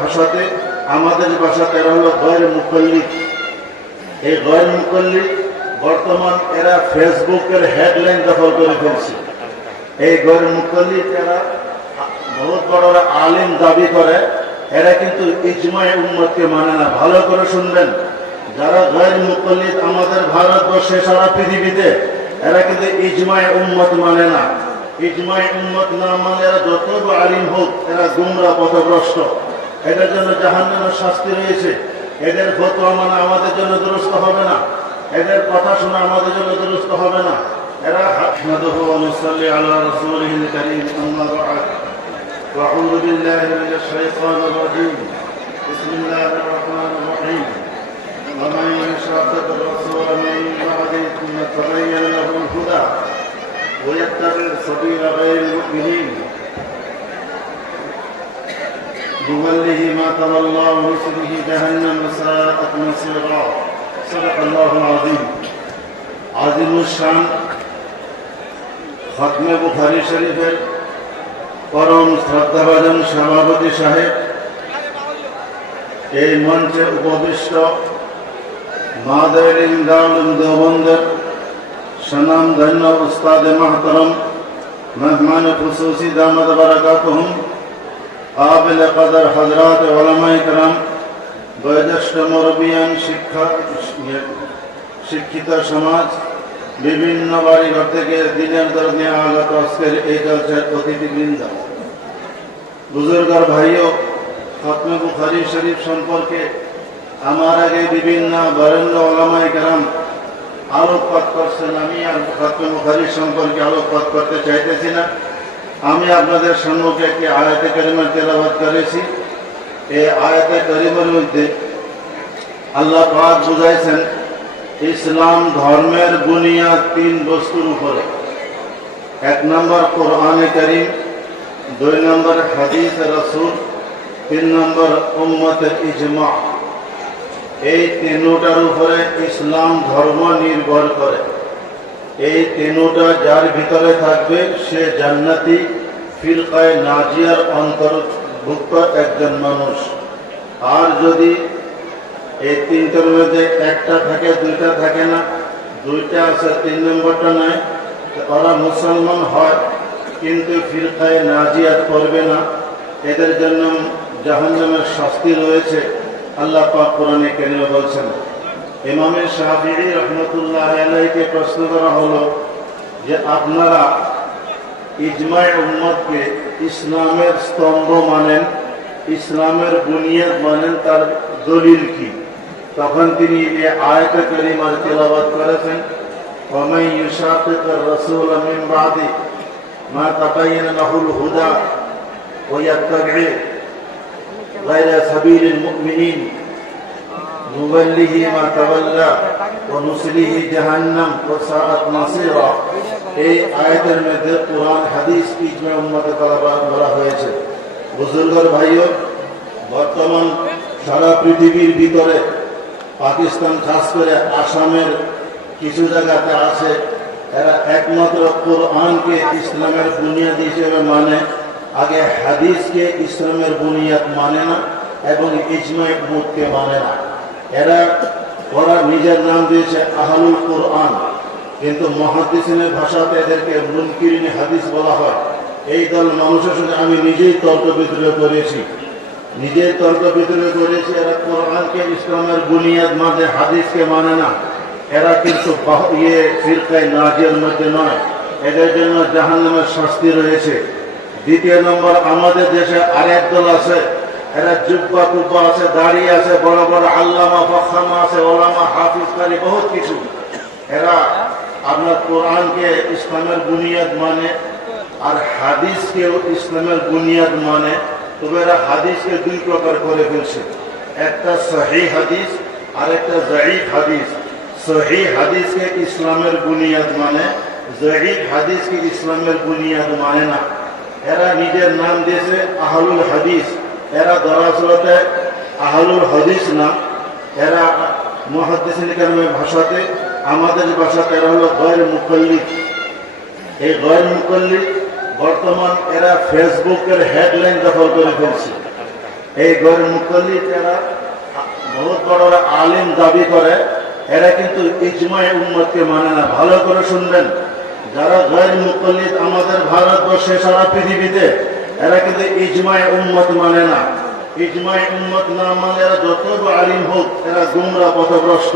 ভাষাতে, আমাদের ভাষাতে এরা হলো গয়র মুকাল্লিদ। এই গয়র মুকাল্লিদ বর্তমান এরা ফেসবুকের হেডলাইন দখল করে ফেলছে। এই গয়র মুকাল্লিদ এরা বহুত বড় আলিম দাবি করে, এরা কিন্তু ইজমায়ে উম্মতকে মানে না। ভালো করে শুনবেন, যারা গয়র মুকাল্লিদ আমাদের ভারতবর্ষে সারা পৃথিবীতে, এরা কিন্তু ইজমায়ে উম্মত মানে না। ইজমায়ে উম্মত না মানে এরা যত আলিম হোক, এরা গুমরাহ পথভ্রষ্ট। এদের জন্য জাহান্নামের শাস্তি রয়েছে। এদের ফতোয়া মানে আমাদের জন্য দুরুস্ত হবে না, এদের কথা শোনা আমাদের জন্য দুরুস্ত হবে না। এরা আহমাদুহু ওয়া নুসাল্লি আলা রাসূলিহিল কারীম, আম্মা বা'দ। আউযু বিল্লাহি মিনাশ শাইতানির রাজীম। বিসমিল্লাহির রাহমানির রাহিম। ওয়া মান ইউশাকিকির রাসূলা মিন বা'দি মা তাবাyyana লাহুল হুদা ওয়া ইয়াত্তাবি' সাবিলা গায়রিল মুমিনিন نوله ما تولى ونصله جهنم وساءت مصيرا صدق الله العظيم। عظيم الشان খতমে বুখারী শরীফের পরম শ্রদ্ধাভাজন সভাপতি সাহেব, এই মঞ্চে উপবিষ্ট মাদারিল ইলম দারুল দেওবন্দের স্বনামধন্য উস্তাদ মুহতারম মেহমান খুসুসি দামাত বারাকাতুহুম, কাবিল কদর হযরত উলামায়ে কেরাম, বয়োজ্যেষ্ঠ মুরব্বিয়ান, শিক্ষিত সমাজ, বিভিন্ন বাড়িঘর থেকে দিনের দরজে আগত আজকের এই জলসার অতিথিবৃন্দ, বুজুর্গার ভাইও, খতমে বুখারী শরীফ সম্পর্কে আমার আগে বিভিন্ন বরেণ্য উলামায়ে কেরাম আলোকপাত করছেন। আমি আর খতমে বুখারী সম্পর্কে আলোকপাত করতে চাইতেছি না। আমি আপনাদের সম্মুখে একটি আয়াতে কারিমা তেলাওয়াত করেছি। এই আয়াতে কারিমার মধ্যে আল্লাহ পাক বুঝাইছেন ইসলাম ধর্মের বুনিয়াদ তিন বস্তুর উপরে। এক নম্বর কোরআনে কারীম, দুই নম্বর হাদিস রাসূল, তিন নম্বর উম্মতের ইজমা। এই তিনটার উপরে ইসলাম ধর্ম নির্ভর করে। এই তিনটা যার ভিতরে থাকবে সে জান্নাতি ফিরকায়ে নাজিয়ার অন্তর্ভুক্ত একজন মানুষ। আর যদি এই তিনটার মধ্যে একটা থাকে, দুইটা থাকে না, দুইটা আছে তিন নম্বরটা নাই, ওরা মুসলমান হয় কিন্তু ফিরকায়ে নাজিয়াত করবে না, এদের জন্য জাহান্নামের শাস্তি রয়েছে। আল্লাহ পাক কোরআনে কারীমে বলছেন। ইমামে শাফিঈ রাহমাতুল্লাহ আলাইহিকে প্রশ্ন করা হলো যে আপনারা ইজমায়ে উম্মতকে ইসলামের স্তম্ভ মানেন, ইসলামের বুনিয়াদ মানেন, তার দলিল কি? তখন তিনি এই আয়াতে কারিমার তেলাওয়াত করেছেন, ওয়া মান ইউশাকিকির রাসূলা মিন বা'দি মা তাবাyyana লাহুল হুদা ওয়া ইয়াত্তাবি' গায়রা সাবিলিল মুমিনিন নুওয়াল্লিহি মা তাওয়াল্লা ওয়া নুসলিহি জাহান্নাম ওয়া সাআত মাসীরা। এই আয়াতের মধ্যে কুরআন হাদিস ইজমা উম্মতে তালাবা বলা হয়েছে। বুজুর্গের ভাইও, বর্তমান সারা পৃথিবীর ভিতরে পাকিস্তান, খাস করে আসামের কিছু জায়গাতে আছে, এরা একমাত্র কোরআনকে ইসলামের বুনিয়াদ হিসেবে মানে, আগে হাদিসকে ইসলামের বুনিয়াদ মানে না এবং ইজমায়ে উম্মতকে মানে না। ওরা নিজের নাম দিয়েছে আহলুল কোরআন, কিন্তু মুহাদ্দিসিনের ভাষাতে এদেরকে মুনকিরিনে হাদিস বলা হয়। এই দল মানুষের সঙ্গে আমি নিজেই তর্ক বিতর্ক করেছি। এরা কোরআনকে ইসলামের বুনিয়াদ মানে, হাদিসকে মানে না। এরা কিন্তু ফিরকায়ে নাজিয়ার মধ্যে নয়, এদের জন্য জাহান্নামের শাস্তি রয়েছে। দ্বিতীয় নম্বর, আমাদের দেশে আরেক দল আছে, এরা জুব্বা কুব্বা আছে, দাড়ি আছে, বড় বড় আল্লামা ফাখামা আছে, ওলামা হাফিজ কারি বহুত কিছু। এরা আপনার কোরআনকে ইসলামের বুনিয়াদ মানে আর হাদিসকেও ইসলামের বুনিয়াদ মানে। তবে এরা হাদিসকে দুই প্রকার করে ফেলছে, একটা সহিহ হাদিস আর একটা যায়ীফ হাদিস। সহিহ হাদিসকে ইসলামের বুনিয়াদ মানে, যায়ীফ হাদিসকে ইসলামের বুনিয়াদ মানে না। এরা নিজের নাম দিয়েছে আহলুল হাদিস, এরা দরাসলতে আহলুল হাদিস না। এরা মুহাদ্দিসিন কেরামের ভাষাতে, আমাদের ভাষাতে এরা হলো গয়র মুকাল্লিদ। এই গয়র মুকাল্লিদ বর্তমান এরা ফেসবুকের হেডলাইন দখল করে ফেলছে। এই গৈর মুকল্লিদ এরা বহুত বড় বড় আলিম দাবি করে, এরা কিন্তু ইজমায়ে উম্মতকে মানে না। ভালো করে শুনবেন, যারা গৈর মুকল্লিদ আমাদের ভারতবর্ষে সারা পৃথিবীতে, এরা কিন্তু ইজমায়ে উম্মত মানে না। ইজমায়ে উম্মত না মানে এরা যত আলিম হোক, এরা গুমরা পথভ্রষ্ট।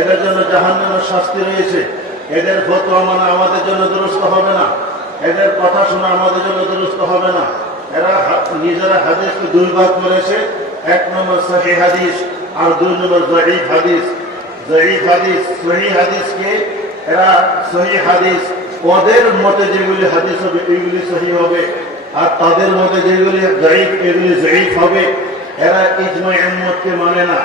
এদের জন্য জাহান্নামের শাস্তি রয়েছে। এদের ফতোয়া মানা আমাদের জন্য দুরুস্ত হবে না, এদের কথা শোনা আমাদের জন্য দুরুস্ত হবে না। এরা নিজেরা হাদিসকে দুই ভাগ করেছে, এক নম্বর সহিহ হাদিস আর দুই নম্বর যঈফ হাদিস। যঈফ হাদিস, সহিহ হাদিসকে এরা সহিহ হাদিস, ওদের মতে যেগুলি হাদিস হবে এগুলি সহিহ হবে, আর তাদের মতে যেগুলি যঈফ এগুলি যঈফ হবে। এরা ইজমায়ে উম্মতকে মানে না।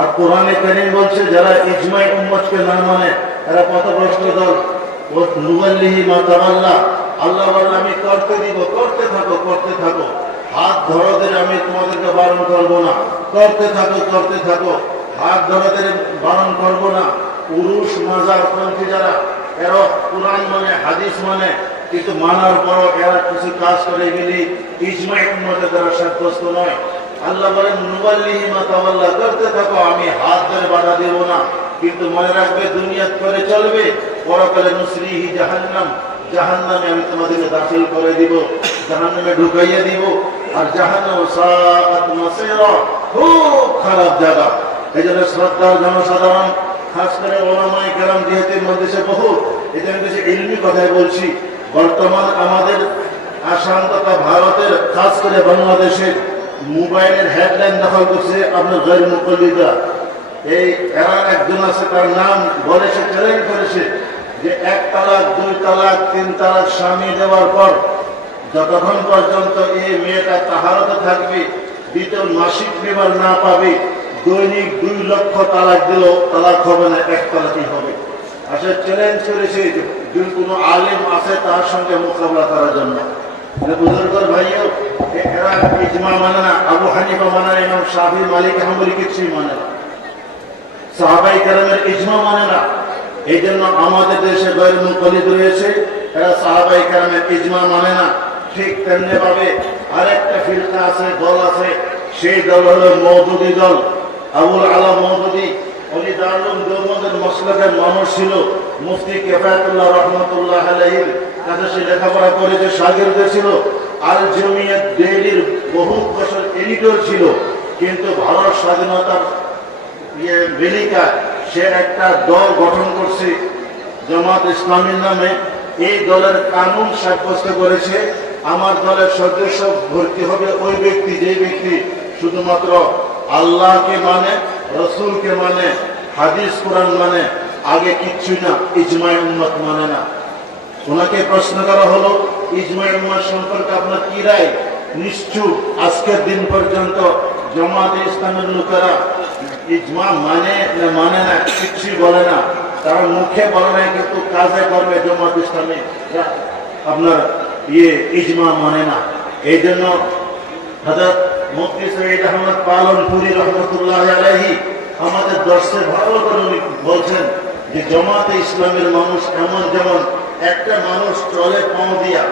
আর কোরআনে কারীম বলছে যারা ইজমায়ে উম্মতকে না মানে এরা পথভ্রষ্ট দল। ও নুওয়াল্লিহি মা তাওয়াল্লা, আল্লাহ বলেন আমি করতে দিব, করতে থাকো করতে থাকো, হাত ধরোদের আমি তোমাদেরকে বারণ করবো না, করতে থাকো করতে থাকো, হাত ধরোদের বারণ করবো না। পুরুষ মাজার পন্থী যারা, এরা কোরআন মানে হাদিস মানে, কিন্তু মানার পর এরা কিছু কাজ করে গেলি ইজমায়ে উম্মতের দ্বারা সাব্যস্ত নয়। আল্লাহ বলেন নুওয়াল্লিহি মা তাওয়াল্লা, করতে থাকো, আমি হাত ধরে বাধা দেব না, কিন্তু মনে রাখবে দুনিয়াত করে চলবে, পরকালে নুসরিহি জাহান্নাম, জাহান্নামে আমি তোমাদেরকে দাখিল করে দিব, জাহান্নামে ঢুকাইয়া দিব। আর জাহান্নাম সাআত মাসীরা, খুব খারাপ জায়গা। এই জন্য শ্রদ্ধা জনসাধারণ, খাস করে ওলামায়ে কেরাম যেহেতু মজলিসে বহু, এই জন্য বেশি ইলমি কথাই বলছি। বর্তমান আমাদের আসাম তথা ভারতের, খাস করে বাংলাদেশের মোবাইলের হেডলাইন দখল করছে আপনার গৈর মুকল্লিদরা। এই এরা একজন আছে, তার নাম বলে সে চ্যালেঞ্জ করেছে যে 1 তালাক 2 তালাক 3 তালাক স্বামী দেওয়ার পর যতক্ষণ পর্যন্ত এই মেয়েটা তাহারতে থাকবে, দ্বিতীয় মাসিক বিমার না পাবে, দৈনিক 2 লক্ষ তালাক দিলেও তালাক হবে না, 1 তালাকই হবে। আসলে চ্যালেঞ্জ করেছে যদি কোনো আলেম আছে তার সঙ্গে মোকাবিলা করার জন্য। বুজুর্গর ভাইও, এরা ইজমা মানে না, আবু হানিফা মানে না, ইমাম শাফি, মালিক, হাম্বলি কিছুই মানে না, সাহাবায়ে কেরামের ইজমা মানে না। এই জন্য আমাদের দেশে গৈর মুকল্লিদ রয়েছে, এরা সাহাবায়ে কেরামের ইজমা মানে না। ঠিক তেমনি ভাবে আরেকটা ফিরকা আছে, দল আছে, সেই দল হলো মওদুদি দল। আবুল আলা মওদুদি উনি দারুল দেওবন্দের মাসলাকের মানুষ ছিল। মুফতি কিফায়াতুল্লাহ রাহমাতুল্লাহ আলাইহির কাছে সে লেখাপড়া করেছে, শাগির্দ ছিল। আল জমিয়ত ডেইলির বহু বছর এডিটর ছিল। কিন্তু ভারত স্বাধীনতার বেলিকা সে একটা দল গঠন করছে জামাত ইসলামীর নামে। এই দলের কানুন সাব্যস্ত করেছে, আমার দলের সদস্য ভর্তি হবে ওই ব্যক্তি যে ব্যক্তি শুধুমাত্র আল্লাহকে মানে, রসুলকে মানে, হাদিস কোরআন মানে, আগে কিচ্ছু না, ইজমায়ে উম্মত মানে না। ওনাকে প্রশ্ন করা হলো ইজমায়ে উম্মত সম্পর্কে আপনার কি রায়? নিশ্চুপ আজকের দিন পর্যন্ত জামাতে ইসলামের লোকেরা ইজমা মানে না মানে না কিছুই বলে না। তারা মুখে বলে না, কিন্তু কাজে করবে জামাত ইসলামী আপনার ইজমা মানে না। এই জন্য হযরত মুফতি সৈয়দ আহমদ পালনপুরি রহমতুল্লাহ আলাইহি আমাদের দর্শে ভালো করে বলছেন যে জামাতে ইসলামের মানুষ এমন, যেমন একটা মানুষ চলে পাও দিয়া,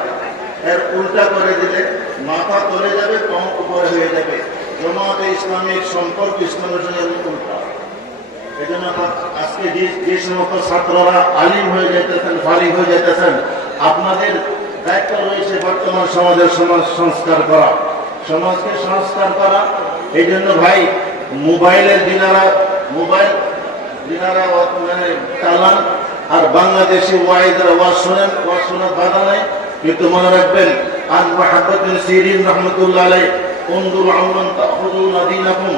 এর উল্টা করে দিলে মাথা তলে যাবে, পাও উপরে হয়ে যাবে। জামাতে ইসলামের সম্পর্ক ইসলামের সঙ্গে উল্টা। এই জন্য আজকে যে সমস্ত ছাত্ররা আলিম হয়ে যেতেছেন, ফারিগ হয়ে যেতেছেন, আপনাদের দায়িত্ব রয়েছে বর্তমান সমাজের সমাজ সংস্কার করা, সমাজকে সংস্কার করা। এই জন্য ভাই মোবাইলের মোবাইল মানে চালান, আর বাংলাদেশি ওয়াইদরা ওয়াজ শোনেন, ওয়াজ শোনার বাধা নাই, কিন্তু মনে রাখবেন আন মুহাব্বাতুল সিরিন রাহমাতুল্লাহ আলাইহি উনদুরু আম্মান তাখুযুনা দীনাকুম,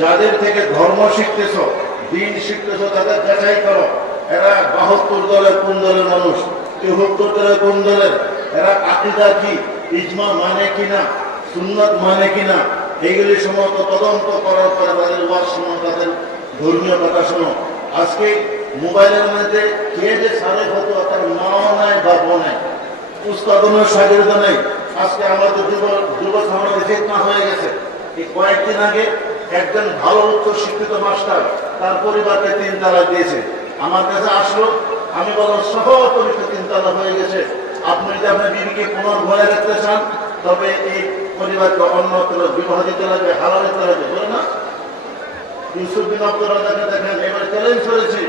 যাদের থেকে ধর্ম শিখতেছ, দিন শিখতেছ, তাদের যাচাই করো এরা 72 দলের কোন দলের মানুষ, 73 দলের কোন দলের, এরা আকীদা কি, ইজমা মানে কিনা, সুন্নাত মানে কিনা, এইগুলি সমস্ত তদন্ত করার পরে তাদের ওয়াজ শোনো, তাদের ধর্মীয় কথা শোনো। আজকে মোবাইলের মধ্যে কে যে সারে হতো, তার মাও নাই, বাপও নাই, উস্তাদও নাই, শাগির্দ নাই। আজকে আমাদের যুব সমাজে ফিতনা হয়ে গেছে। এই কয়েকদিন আগে একজন ভালো উচ্চ শিক্ষিত মাস্টার তার পরিবারকে 3 তালাক দিয়েছে। আমার কাছে আসলো, আমি বললাম সহ পবিত্র 3 তালাক হয়ে গেছে, আপনি যদি আপনার বিবিকে পুনর্ভরে রাখতে চান তবে এই পরিবারকে অন্যত্র বিবাহ দিতে লাগবে, হালাল দিতে লাগবে, বলে না? ইউসুফ বিন আব্দুর রাজ্জাককে দেখেন, এবারে চ্যালেঞ্জ করেছে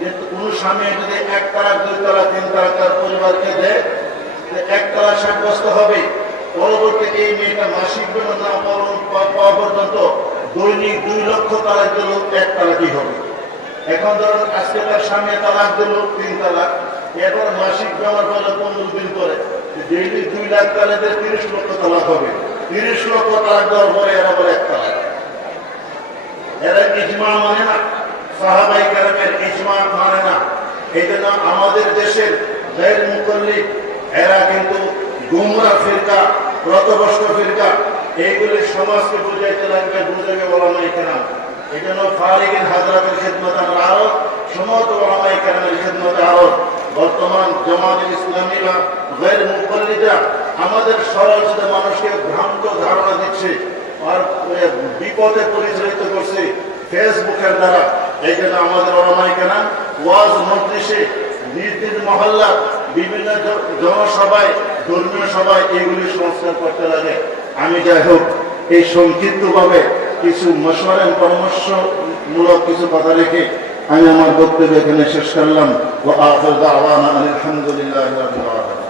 যে কোন স্বামী যদি 1 তালাক 2 তালাক 3 তালাক তার পরিবারকে দেয়, 1 তালাক সাব্যস্ত হবে। পরবর্তী এই মেয়েটা মাসিক বেতন না পাওয়া পর্যন্ত দৈনিক 2 লক্ষ তালাক দিল, 1 তালাকই হবে। এখন ধরুন আজকে তার স্বামী তালাক দিল 3 তালাক, এরপর মাসিক ব্যবহার করলে 15 দিন পরে ডেইলি 2 লাখ তালাকের 30 লক্ষ তালাক হবে। 30 লক্ষ তালাক দেওয়ার পরে এরা বলে 1 তালাক। এরা ইজমা মানে না, সাহাবায়ে কেরামের ইজমা মানে না। এই জন্য আমাদের দেশের গায়র মুকাল্লিদ এরা কিন্তু গুমরাহ ফিরকা, পথভ্রষ্ট ফিরকা, এইগুলি সমাজকে বুঝাইতে লাগবে, বুঝাবে ওলামায়ে কেরাম। এই জন্য ফারিগিন হাজরাতের খিদমতে আমরা আরো সমস্ত ওলামায়ে কেরামের খিদমতে আরো বর্তমান জামাতে ইসলামী বা গায়র মুকাল্লিদরা আমাদের সরল মানুষকে ভ্রান্ত ধারণা দিচ্ছে আর বিপদে পরিচালিত করছে ফেসবুকের দ্বারা। এই জন্য আমাদের ওলামায়ে কেরাম ওয়াজ মজলিসে, নিজ নিজ মহল্লা, বিভিন্ন জনসভায়, ধর্মীয় সভায় এগুলি সংস্কার করতে লাগে। আমি যাই হোক এই সংক্ষিপ্তভাবে কিছু মশওয়ারা পরামর্শমূলক কিছু কথা রেখে আমি আমার বক্তব্য এখানে শেষ করলাম। ওয়া আখিরু দাওয়ানা আলহামদুলিল্লাহি রাব্বিল আলামিন।